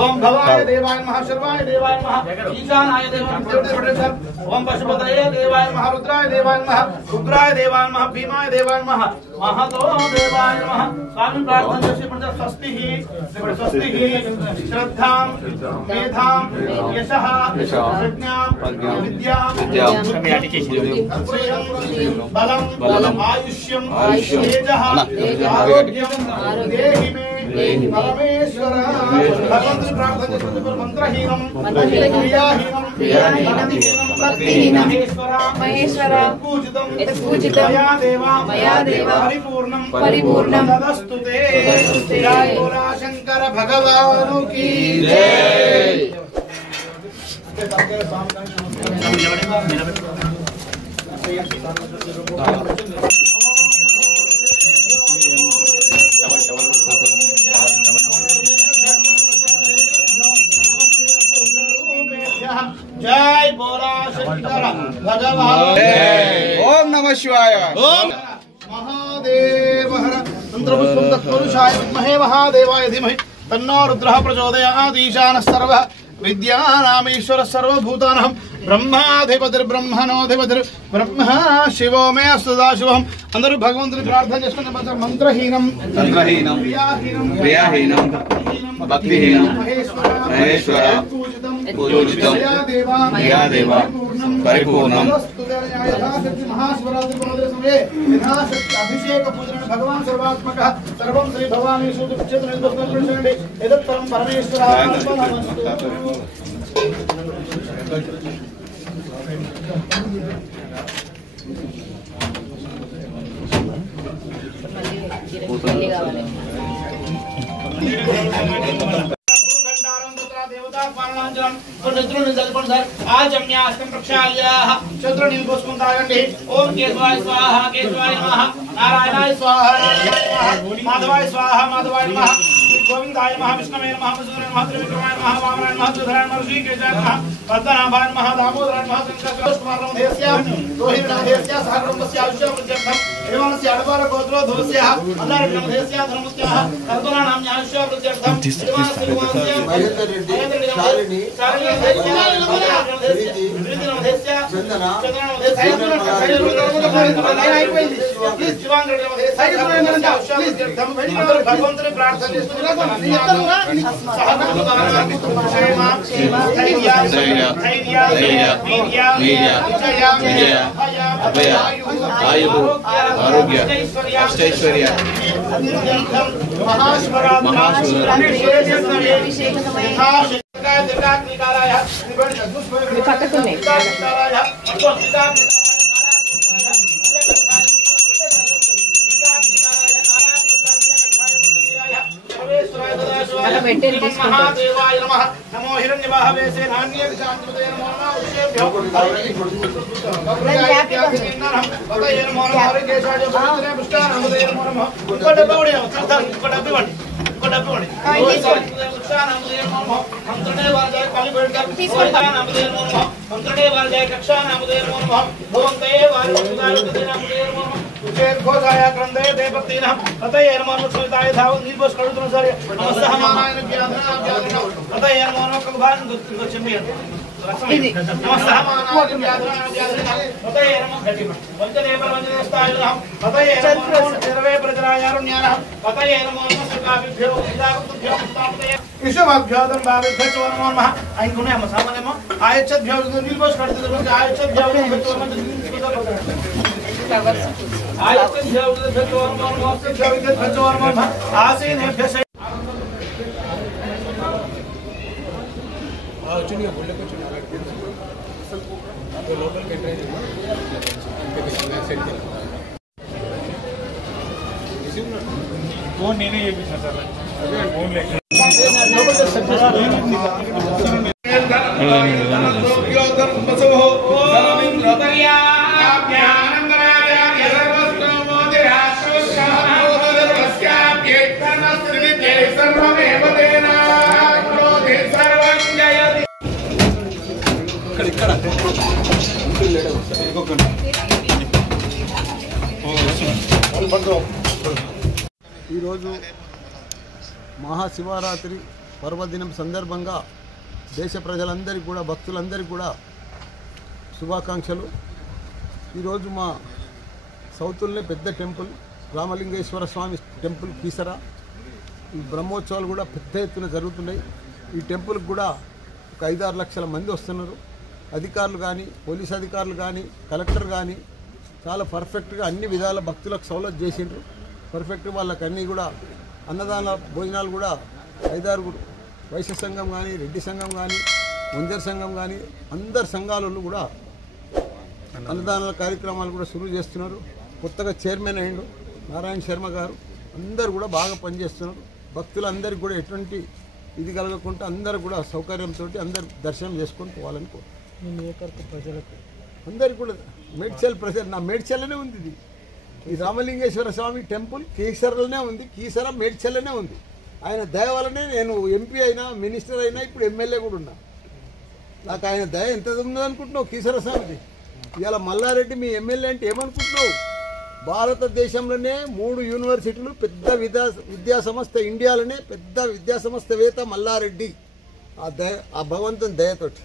ओम भवाय देवाय नमः शर्वाय देवाय नमः ईशानाय देवाय नमः ओम पशुपतये देवाय नमः रुद्राय देवाय नमः उग्राय देवाय नमः भीमाय देवाय नमः महतो देवाय नमः स्वामी प्रार्थना से प्रजा स्वस्ति ही श्रद्धां मेधां यशः प्रज्ञां विद्यां बलम् आयुष्यं तेजः आरोग्यं देहि मे परमेश्वर भगवंत प्रार्थना मंत्रहीनम क्रियाहीनम महेश्वर पूजितम मया देवा परिपूर्णम तदस्तुते जय बोला शंकर भगवान की जय। जय बोला शंकर भगवान। ओम नमः शिवाय। ओम महादेव हर मंत्रपुष्पं तत्पुरुषाय विद्महे महादेवाय धीमहि तन्नो रुद्रः प्रचोदयात्। ईशानः सर्वः विद्यानामीश्वरः सर्वभूतानां ब्रह्माधिपतिर्ब्रह्मणोऽधिपतिर् ब्रह्मा शिवो मे अस्तु सदाशिवम्। अंदर भगवंతుని ప్రార్థన చేసుకునే మంత్రహీనం క్రియాహీనం భక్తిహీనం మహేశ్వర పూజితం మయా దేవ పరిపూర్ణం। అభిషేక పూజన భగవాన్ సర్వాత్మక సర్వం శ్రీ భవానీ సూత క్షేత్ర నిర్వహణ ఎదత్తరం పరమేశ్వర ओम केशवाय स्वाहा केशवाय नमः नारायणाय स्वाहा माधवाय स्वाहा माधवाय नमः गोविंदाय नमः विष्णवे नमः मधुसूदनाय नमः त्रिविक्रमाय नमः वामनाय नमः सुधराय नमः ऋषिकेशाय नमः पद्मनाभाय नमः दामोदराय नमः शंकरकुमारं देस्या रोहिणाय देस्या सहकुटुम्बस्य आयुष्यवृद्ध्यर्थम् एवंस्य अडपार गोत्रो धोस्यः अल्लारण्यं देस्या धर्मस्यः कर्तुनानां आयुष्यवृद्ध्यर्थम् भगवंतुని ప్రార్థన చేస్తున్నారు। ఆరోగ్య అష్టైశ్వర్య महादेवाय नमः नमो हिरण्यवाहवे से नान्ये शांतपतये नमो नमः उषेभ्यो पतये नमो नमः हरिकेशाय पुत्रने पुष्टानमदये नमो नमः कोडबवडे कोडबवडे कोडबवडे पुष्टानमदये नमो नमः मंत्रणे वाजय काली बेडकर पुष्टानमदये नमो नमः मंत्रणे वाजय कक्षानमदये नमो नमः भवन्तये वाजय नमदये नमो नमः उचेत घोषाय क्रंदे देवतीनः पतये नमो नमः सुताय धाव निर्वस करुतन सरे नमस्ते नारायण व्याधना व्याधना पतये नमो नमः कगभान गोचम्बियन नमस्ते नारायण व्याधना व्याधना पतये नमः घटिम वंचदेव वंचनस्ताय नमः पतये नमो सर्वे प्रजरायारुण्यानः पतये नमो नमः सर्वाभ्यो विदावतुभ्यो मुक्तापतये विश्वभाभ्योदं भावेभ्यो नमो नमः आइन गुणे हम सामान्य में आयच्छद्भ्यो निर्वस करते आयच्छद्भ्यो फोन नहीं ये भी सर फोन लेके ఈరోజు మహాశివరాత్రి పర్వదినం సందర్భంగా దేశ ప్రజలందరికీ కూడా భక్తులందరికీ కూడా శుభాకాంక్షలు. ఈరోజు మా సౌతుల్నే పెద్ద టెంపుల్ రామలింగేశ్వర స్వామి టెంపుల్ కీసరా ఈ బ్రహ్మోత్సవాలు కూడా పెద్ద ఎత్తున జరుగుతున్నాయి. ఈ టెంపుల్కి కూడా ఒక 5-6 లక్షల మంది వస్తున్నారు. అధికారులు కానీ పోలీస్ అధికారులు కానీ కలెక్టర్ కానీ చాలా పర్ఫెక్ట్గా అన్ని విధాల భక్తులకు సౌలభ్యం చేసిండ్రు. పర్ఫెక్ట్గా వాళ్ళకి అన్నీ కూడా అన్నదాన భోజనాలు కూడా 5-6 వైశ్య సంఘం కానీ రెడ్డి సంఘం కానీ ముంజర్ సంఘం కానీ అందరు సంఘాలలో కూడా అన్నదానాల కార్యక్రమాలు కూడా షురూ చేస్తున్నారు. కొత్తగా చైర్మన్ అయ్యిండు నారాయణ శర్మ గారు. అందరు కూడా బాగా పనిచేస్తున్నారు. భక్తులందరికీ కూడా ఎటువంటి ఇది కలగకుండా అందరూ కూడా సౌకర్యంతో అందరు దర్శనం చేసుకొని పోవాలని ప్రజలకు అందరికీ కూడా మేడ్చల్ ప్రజలు నా మేడ్చల్లోనే ఉంది ఇది. ఈ రామలింగేశ్వర స్వామి టెంపుల్ కీసరలోనే ఉంది. కీసర మేడ్చల్లోనే ఉంది. ఆయన దయ వల్లనే నేను ఎంపీ అయినా మినిస్టర్ అయినా ఇప్పుడు ఎమ్మెల్యే కూడా ఉన్నా. నాకు ఆయన దయ ఎంత ఉందనుకుంటున్నావు కీసర స్వామిది. ఇవాళ మల్లారెడ్డి మీ ఎమ్మెల్యే అంటే ఏమనుకుంటున్నావు? భారతదేశంలోనే 3 యూనివర్సిటీలు పెద్ద విద్యా సంస్థ ఇండియాలోనే పెద్ద విద్యా సంస్థవేత్త మల్లారెడ్డి. ఆ భగవంతుని దయతోటి